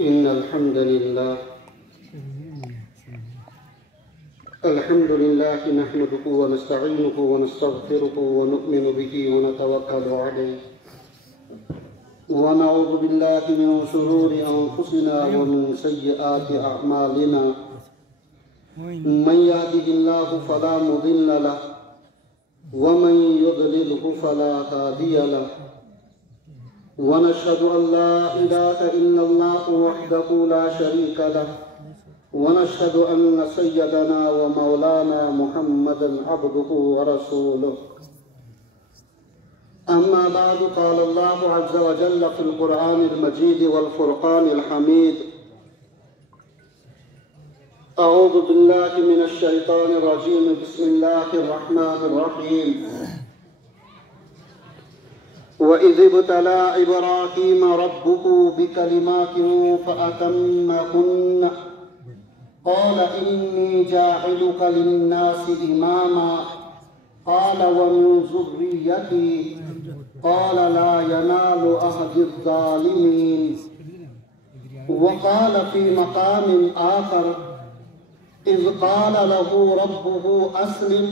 إن الحمد لله نحمده ونستعينه ونستغفره ونؤمن به ونتوكل عليه ونعوذ بالله من شرور أنفسنا ومن سيئات أعمالنا من يهده الله فلا مضل له ومن يضلله فلا هادي له ونشهد أن لا إله إلا الله وحده لا شريك له ونشهد أن سيدنا ومولانا محمدا عبده ورسوله أما بعد قال الله عز وجل في القرآن المجيد والفرقان الحميد أعوذ بالله من الشيطان الرجيم بسم الله الرحمن الرحيم وَإِذِ ابْتَلَى إِبْرَاهِيمَ رَبُّهُ بِكَلِمَاتٍ فَأَتَمَّهُنَّ قَالَ إِنِّي جَاعِلُكَ لِلنَّاسِ إِمَامًا قَالَ وَمِنْ ذُرِّيَّتِي قَالَ لَا يَنَالُ عَهْدِ الظَّالِمِينَ وَقَالَ فِي مَقَامٍ آخَرٍ إِذْ قَالَ لَهُ رَبُّهُ أَسْلِمْ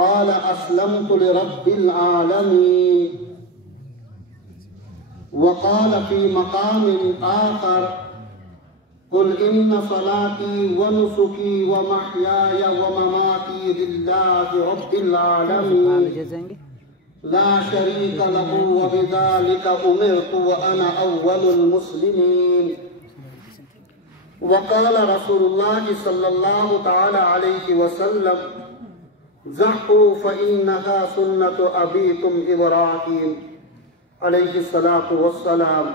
قَالَ أَسْلَمْتُ لِرَبِّ الْعَالَمِينَ وقال في مقام آخر قل إن صلاتي ونسكي ومحياي ومماتي لله رب العالمين لا شريك له وبذلك أمرت وأنا أول المسلمين وقال رسول الله صلى الله تعالى عليه وسلم زحوا فإنها سنة أبيكم إبراهيم علیہ الصلاة والسلام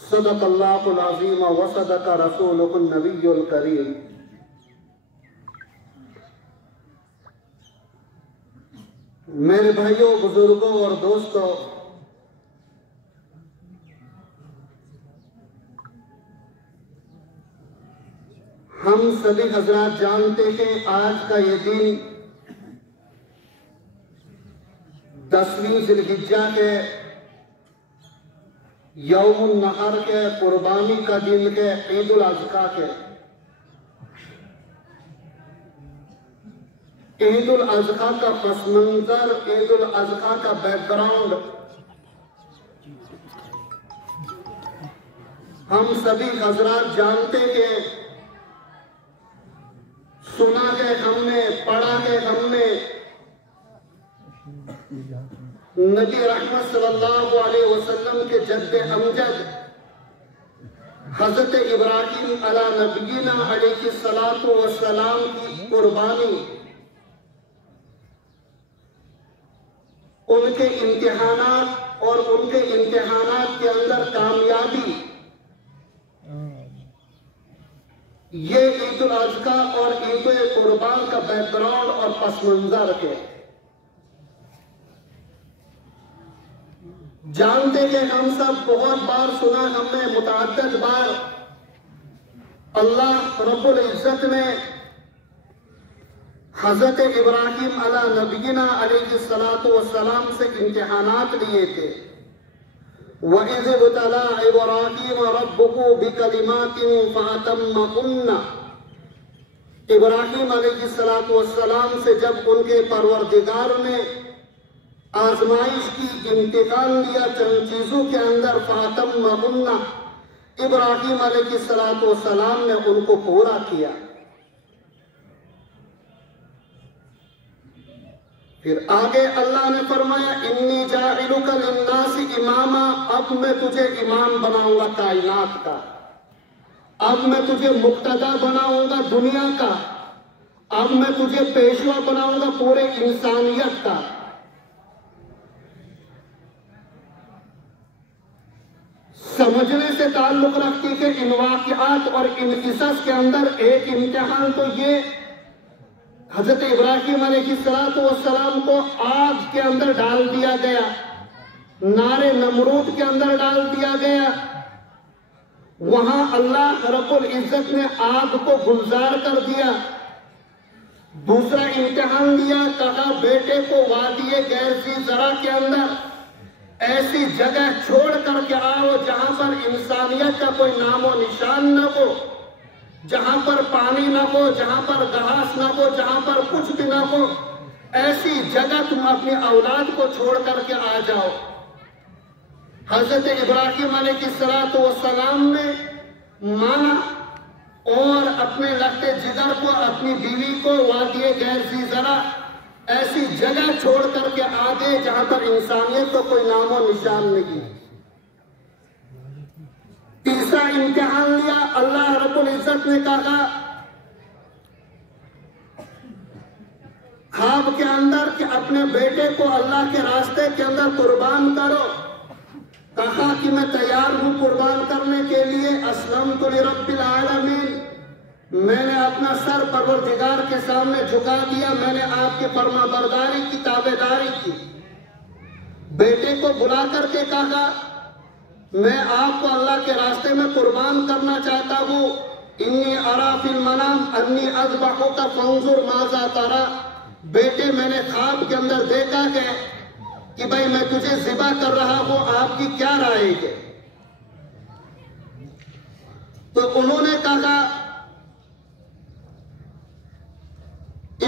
صدق اللہ العظیم وصدق رسولہ النبی الکریم۔ میرے بھائیوں، بزرگوں اور دوستوں، ہم سبھی حضرات جانتے ہیں آج کا یہ دن 10ویں ذی الحجہ کے یوم النحر کے قربانی کا دن کے عید الاضحیٰ کے عید الاضحیٰ کا پس منظر، عید الاضحیٰ کا بیک گراؤنڈ ہم سبھی حضرات جانتے کہ سنا ہے ہم نے، پڑھا ہے ہم نے، نبی رحمت صلی اللہ علیہ وسلم کے جد امجد حضرت ابراہیم علیہ نبینا علیہ السلام کی قربانی، ان کے امتحانات اور ان کے امتحانات کے اندر کامیابی، یہ عید الاضحیٰ اور عید قربان کا بیک گراؤنڈ اور پس منظر ہے۔ جانتے کہ ہم سب بہت بار سنا، ہم نے متعدد بار اللہ رب العزت نے حضرت ابراہیم علیہ نبینا علیہ السلام سے امتحانات لیے تھے۔ وَإِذِ ابْتَلَى إِبْرَاهِيمَ رَبُّهُ بِكَلِمَاتٍ فَأَتَمَّهُنَّ، ابراہیم علیہ السلام سے جب ان کے پروردگار نے آزمائش کی، امتحان لیا چند چیزوں کے اندر، فَأَتَمَّهُنَّ، ابراہیم علیہ السلام نے ان کو پورا کیا۔ پھر آگے اللہ نے فرمایا اِنِّي جَاعِلُكَ لِلنَّاسِ إِمَامًا، اب میں تجھے امام بناؤں گا کائنات کا، اب میں تجھے مقتدی بناؤں گا دنیا کا، اب میں تجھے پیشوا بناؤں گا پورے انسانیت کا۔ سمجھنے سے تعلق رکھتی کہ ان واقعات اور ان قصص کے اندر ایک امتحان تو یہ حضرت ابراہیم علیہ السلام کو آگ کے اندر ڈال دیا گیا، نار نمرود کے اندر ڈال دیا گیا، وہاں اللہ رب العزت نے آگ کو گلزار کر دیا۔ دوسرا امتحان دیا، کہا بیٹے کو وادی غیر ذی زرع کے اندر ایسی جگہ چھوڑ کر کے آؤ جہاں پر انسانیت کا کوئی نام و نشان نہ ہو، جہاں پر پانی نہ ہو، جہاں پر گھاس نہ ہو، جہاں پر کچھ بھی نہ ہو، ایسی جگہ تم اپنی اولاد کو چھوڑ کر کے آ جاؤ۔ حضرت ابراہیم علیہ السلام نے مانا اور اپنے لگتے جگر کو، اپنی بیوی کو وادی غیر ذی زرع ایسی جگہ چھوڑ کر کے آ گئے جہاں پر انسانیت کو کوئی نام و نشان نہیں۔ تیسرا امتحان لیا، اللہ رب العزت نے کہا خواب کے اندر کہ اپنے بیٹے کو اللہ کے راستے کے اندر قربان کرو۔ کہا کہ میں تیار ہوں قربان کرنے کے لیے، اسلمت لرب العالمین، میں نے اپنا سر پروردگار کے سامنے جھکا دیا، میں نے آپ کے فرما برداری کی تابعداری کی۔ بیٹے کو بلا کر کے کہا میں آپ کو اللہ کے راستے میں قربان کرنا چاہتا ہوں، انی ارا فی المنام انی اذبحک فانظر ماذا تری، بیٹے میں نے خواب کے اندر دیکھا ہے کہ بھائی میں تجھے ذبح کر رہا ہوں، آپ کی کیا رائے ہے؟ تو انہوں نے کہا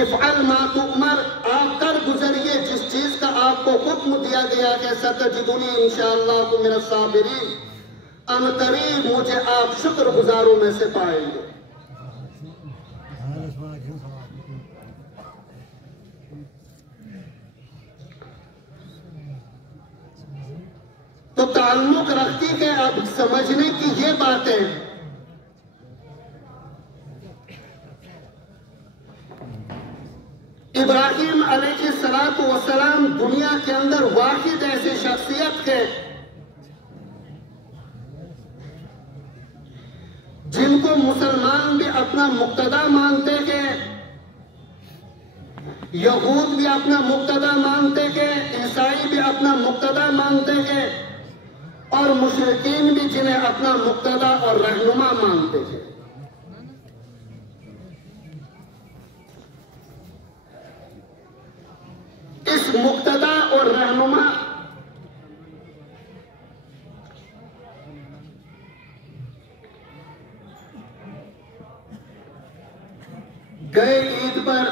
افعل ما تؤمر، آپ کر گزریے جس چیز کا آپ کو حکم دیا گیا کہ ستجدنی انشاءاللہ من الصابرین، ان قریب مجھے آپ شکر گزاروں میں سے پائیں گے۔ تو تعلق رکھتی ہے اب سمجھنے کی یہ باتیں۔ ابراہیم علیہ السلام دنیا کے اندر واحد ایسی شخصیت ہے جن کو مسلمان بھی اپنا مقتدی مانتے ہیں، یہود بھی اپنا مقتدی مانتے ہیں، عیسائی بھی اپنا مقتدی مانتے ہیں، اور مشرکین بھی جنہیں اپنا مقتدی اور رہنما مانتے ہیں۔ اس مقتدی اور رہنما گئے عید پر،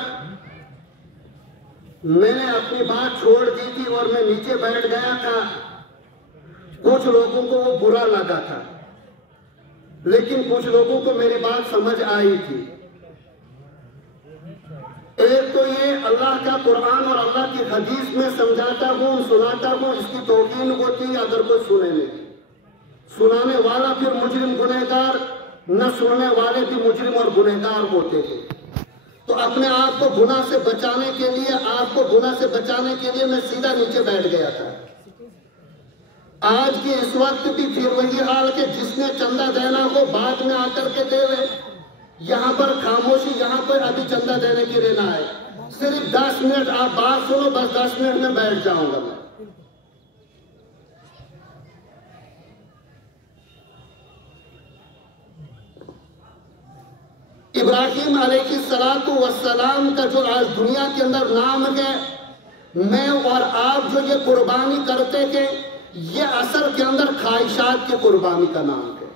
میں نے اپنی بات چھوڑ دی تھی اور میں نیچے بیٹھ گیا تھا، کچھ لوگوں کو وہ برا لگا تھا لیکن کچھ لوگوں کو میری بات سمجھ آئی تھی۔ ایک تو یہ اللہ کا قرآن اور اللہ کی حدیث میں سمجھاتا ہوں، سناتا ہوں، اس کی توقین ہوتی ہے اگر کوئی سنے نہیں، سنانے والا پھر مجرم گنہگار، نہ سننے والے بھی مجرم اور گنہگار ہوتے ہیں۔ تو اپنے آپ کو گناہ سے بچانے کے لیے، آپ کو گناہ سے بچانے کے لیے میں سیدھا نیچے بیٹھ گیا تھا۔ آج کے اس وقت بھی پھر وہی حال کہ جس نے چندہ دینا ہو بعد میں آ کر کے دے لے، یہاں پر خاموشی، یہاں پر ابھی چندہ دینے کی لینا ہے، صرف 10 منٹ آپ بات سنو، بس 10 منٹ میں بیٹھ جاؤں گا میں۔ ابراہیم علیہ السلام کا جو آج دنیا کے اندر نام ہے، میں اور آپ جو یہ قربانی کرتے تھے، یہ اصل کے اندر خواہشات کی قربانی کا نام ہے،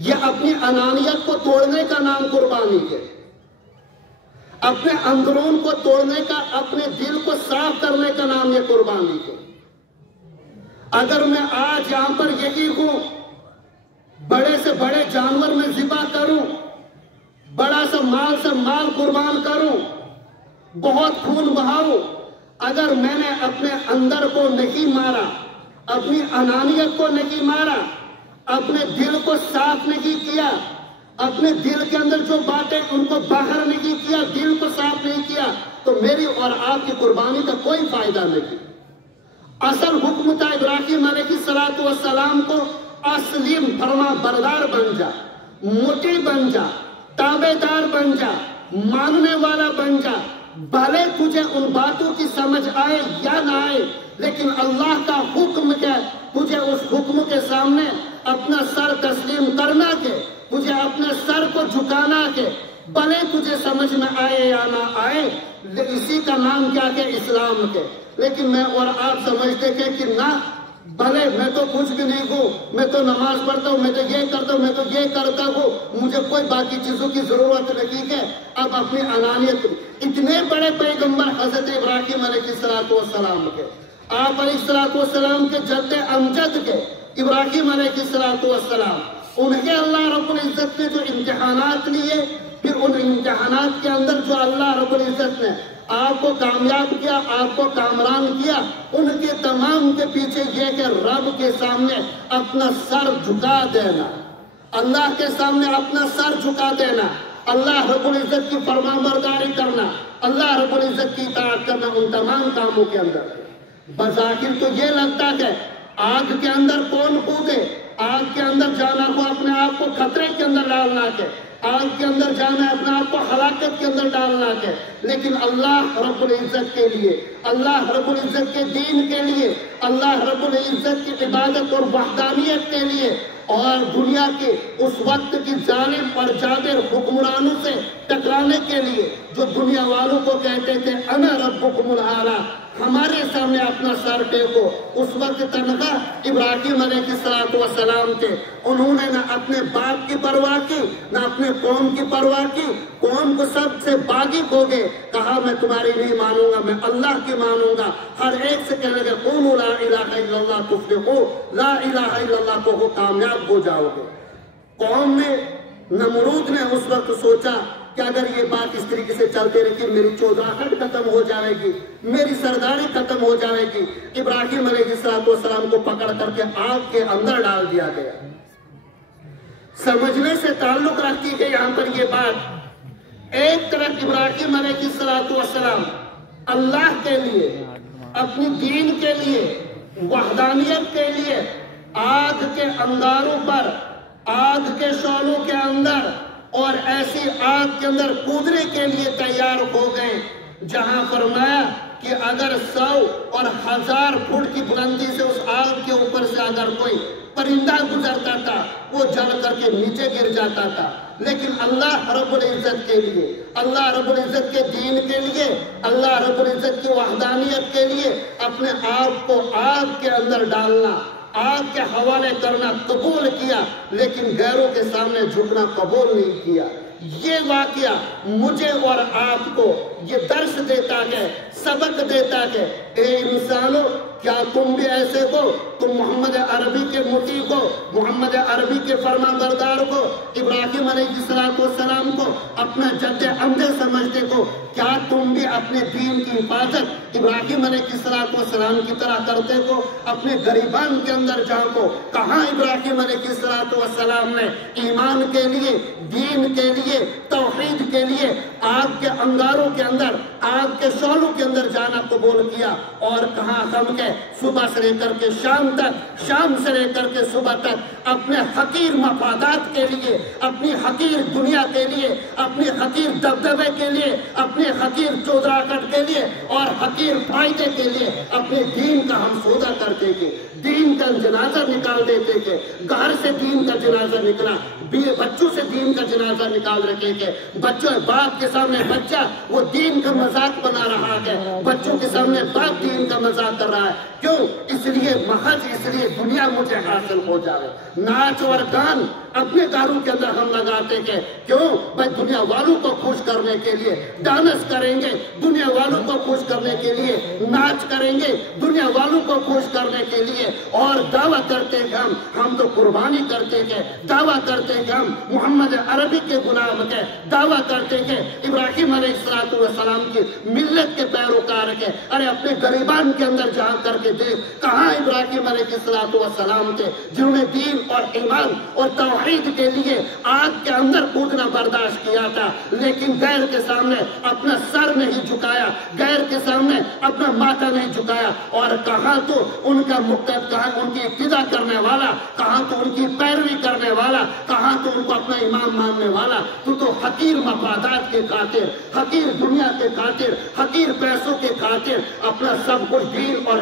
یہ اپنی انانیت کو توڑنے کا نام قربانی ہے، اپنے اندرون کو توڑنے کا، اپنے دل کو صاف کرنے کا نام یہ قربانی ہے۔ اگر میں آج یہاں پر یہی ہوں، بڑے سے بڑے جانور میں ذبح کروں، بڑا سا مال قربان کروں، بہت خون بہاؤں، اگر میں نے اپنے اندر کو نہیں مارا، اپنی انانیت کو نہیں مارا، اپنے دل کو صاف نہیں کیا، اپنے دل کے اندر جو باتیں ان کو باہر نہیں کیا، دل کو صاف نہیں کیا، تو میری اور آپ کی قربانی کا کوئی فائدہ نہیں۔ اصل حکم تھا ابراہیم علیہ السلام کو، اسلم، فرما بردار بن جا، مطیع بن جا، تابعدار بن جا، ماننے والا بن جا، بھلے تجھے ان باتوں کی سمجھ آئے یا نہ آئے، لیکن اللہ کا حکم ہے، تجھے اس حکم کے سامنے اپنا سر تسلیم کرنا ہے، تجھے اپنے سر کو جھکانا ہے، بھلے تجھے سمجھ میں آئے یا نہ آئے، اسی کا نام کیا ہے؟ اسلام ہے۔ لیکن میں اور آپ سمجھتے کہ نہ، بھلے میں تو کچھ بھی نہیں ہوں، میں تو نماز پڑھتا ہوں، میں تو یہ کرتا ہوں، میں تو یہ کرتا ہوں، مجھے کوئی باقی چیزوں کی ضرورت نہیں ہے۔ اب اپنی انانیت، اتنے بڑے پیغمبر حضرت ابراہیم علیہ السلام کے، آپ علیہ السلام کے جد امجد کے ابراہیم علیہ السلام، انہیں اللہ رب العزت نے جو امتحانات لیے، پھر ان امتحانات کے اندر جو اللہ رب العزت نے آپ کو کامیاب کیا، آپ کو کامران کیا، ان کے تمام کے پیچھے یہ کہ رب کے سامنے اپنا سر جھکا دینا، اللہ کے سامنے اپنا سر جھکا دینا، اللہ رب العزت کی فرمانبرداری کرنا، اللہ رب العزت کی اطاعت کرنا، ان تمام کاموں کے اندر۔ بظاہر تو یہ لگتا ہے آگ کے اندر کون کودے، آگ کے اندر جانا کو اپنے آپ کو خطرے کے اندر ڈالنا ہے، آگ کے اندر جانا ہے اپنے آپ کو ہلاکت کے اندر ڈالنا ہے، لیکن اللہ رب العزت کے لیے، اللہ رب العزت کے دین کے لیے، اللہ رب العزت کی عبادت اور وحدانیت کے لیے، اور دنیا کے اس وقت کی ظالم اور جابر حکمرانوں سے ٹکرانے کے لیے، جو دنیا والوں کو کہتے تھے انا ربکم الاعلی، ہمارے سامنے اپنا سر ٹیکو، اس وقت تنہا ابراہیم علیہ السلام تھے، انہوں نے نہ اپنے باپ کی پرواہ کی، نہ اپنے قوم کی پرواہ کی، قوم کو سب سے باغی ہو گئے، کہا میں تمہاری نہیں مانوں گا، میں اللہ کی مانوں گا، ہر ایک سے کہنے لگے قولوا لا الہ الا اللہ تفلحوا، لا الہ الا اللہ کو ہو کامیاب ہو جاؤ گے۔ قوم نے، نمرود نے اس وقت سوچا کہ اگر یہ بات اس طریقے سے چلتے رہی، میری چودراہٹ ختم ہو جائے گی، میری سرداری ختم ہو جائے گی۔ ابراہیم علیہ السلام کو پکڑ کر کے آگ کے اندر ڈال دیا گیا۔ سمجھنے سے تعلق رکھتی ہے یہاں پر یہ بات، ایک طرف ابراہیم علیہ السلام اللہ کے لیے، اپنی دین کے لیے، وحدانیت کے لیے آگ کے انگاروں پر، آگ کے شعلوں کے اندر اور ایسی آگ کے اندر کودنے کے لیے تیار ہو گئے، جہاں فرمایا کہ اگر 100 اور 1000 فٹ کی بلندی سے اس آگ کے اوپر سے اگر کوئی پرندہ گزرتا تھا وہ جل کر کے نیچے گر جاتا تھا، لیکن اللہ رب العزت کے لیے، اللہ رب العزت کے دین کے لیے، اللہ رب العزت کی وحدانیت کے لیے اپنے آپ کو آگ کے اندر ڈالنا، آگ کے حوالے کرنا قبول کیا، لیکن غیروں کے سامنے جھکنا قبول نہیں کیا۔ یہ واقعہ مجھے اور آپ کو یہ درس دیتا ہے، سبق دیتا ہے، اے انسانوں کیا تم بھی ایسے ہو؟ تم محمد عربی کے مطیع ہو، محمد عربی کے فرمان بردار ہو، ابراہیم علیہ السلام کو اپنا جد امجد سمجھتے ہو، کیا تم بھی اپنے دین کی حفاظت ابراہیم علیہ السلام کی طرح کرتے ہو؟ اپنے گریبان کے اندر جھانکو، کہاں ابراہیم علیہ السلام نے ایمان کے لیے، دین کے لیے، توحید کے لیے آگ کے انگاروں کے اندر، آگ کے شعلوں کے اندر جانا قبول کیا، اور کہاں ہم کے صبح سے لے کر کے شام تک، شام سے لے کر کے صبح تک اپنے حقیر مفادات کے لیے، اپنی حقیر دنیا کے لیے، اپنے حقیر دبدبے کے لیے، اپنے حقیر چودراہٹ کے لیے اور حقیر فائدے کے لیے اپنے دین کا ہم سودا کرتے تھے، دین کا جنازہ نکال دیتے تھے، گھر سے دین کا جنازہ نکلا، بچوں سے دین کا جنازہ نکال رکھے تھے، بچوں باپ کے سامنے بچہ وہ دین کا مذاق بنا رہا ہے، بچوں کے سامنے باپ دین کا مذاق کر رہا ہے، کیوں؟ اس لیے محض اس لیے دنیا مجھے حاصل ہو جائے۔ ناچ اور گان اپنے کاروں کے اندر ہم لگاتے ہیں، کیوں؟ بھائی دنیا والوں کو خوش کرنے کے لیے ڈانس کریں گے، دنیا والوں کو خوش کرنے کے لیے ناچ کریں گے، دنیا والوں کو خوش کرنے کے لیے، اور دعویٰ کرتے ہیں ہم تو قربانی کرتے ہیں، دعویٰ کرتے ہیں ہم محمد عربی کے غلام ہیں، دعویٰ کرتے ہیں ابراہیم علیہ السلام کی ملت کے پیروکار ہیں۔ ارے اپنے گریبان کے اندر جا کر کے دیکھ، کہاں ابراہیم علیہ السلام تھے جنہوں نے دین اور ایمان اور توحید کے لیے آگ کے اندر کودنا برداشت کیا تھا، لیکن غیر کے سامنے اپنا سر نہیں جھکایا، غیر کے سامنے اپنا ماتھا نہیں جھکایا، اور کہاں تو ان کا مقتد، کہاں ان کی ابتدا کرنے والا، کہاں تو ان کی پیروی کرنے والا، کہاں تو ان کو اپنا امام ماننے والا، تو حقیر مفادات کے خاطر، حقیر دنیا کے خاطر، حقیر پیسوں کے خاطر اپنا سب کچھ دین اور